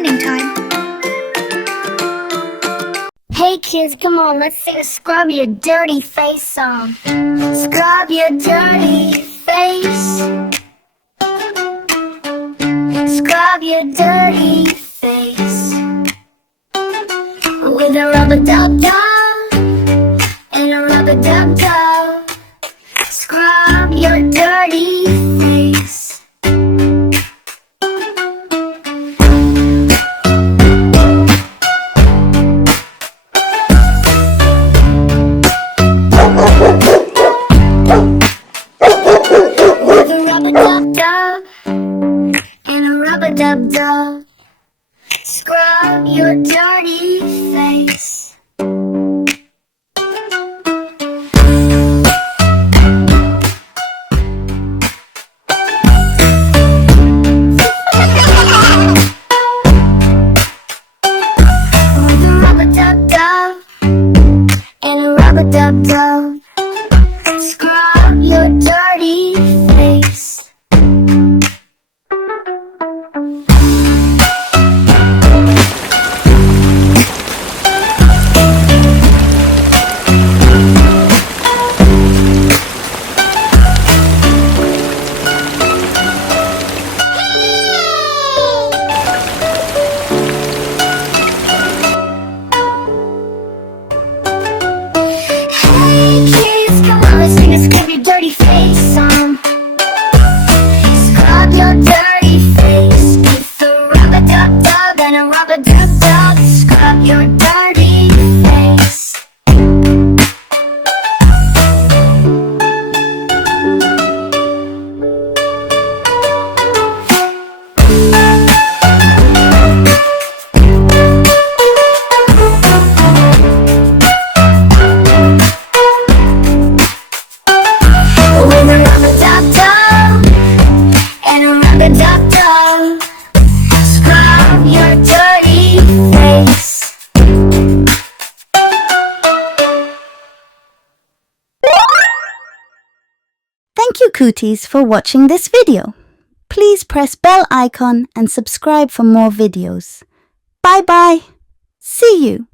learning time. Hey kids, come on, let's sing a scrub your dirty face song. Scrub your dirty face. Scrub your dirty face. With a rub-a-dub-dub and a rub-a-dub-dub. Scrub your dirty face. With a rub-a-dub-dub and a rub-a-dub-dub. Scrub your dirty face. With a rub-a-dub-dub and a rub-a-dub-dub. Scrub your dirty face. Hey kids, come on, let's sing a scrub your dirty face song. Scrub your dirty face with a rub-a-dub-dub and a rub-a-dub-dub. Scrub your dirty face. With a rub-a-dub-dub and a rub-a-dub-dub. Scrub your dirty face. Thank you Cooties for watching this video. Please press bell icon and subscribe for more videos. Bye bye. See you.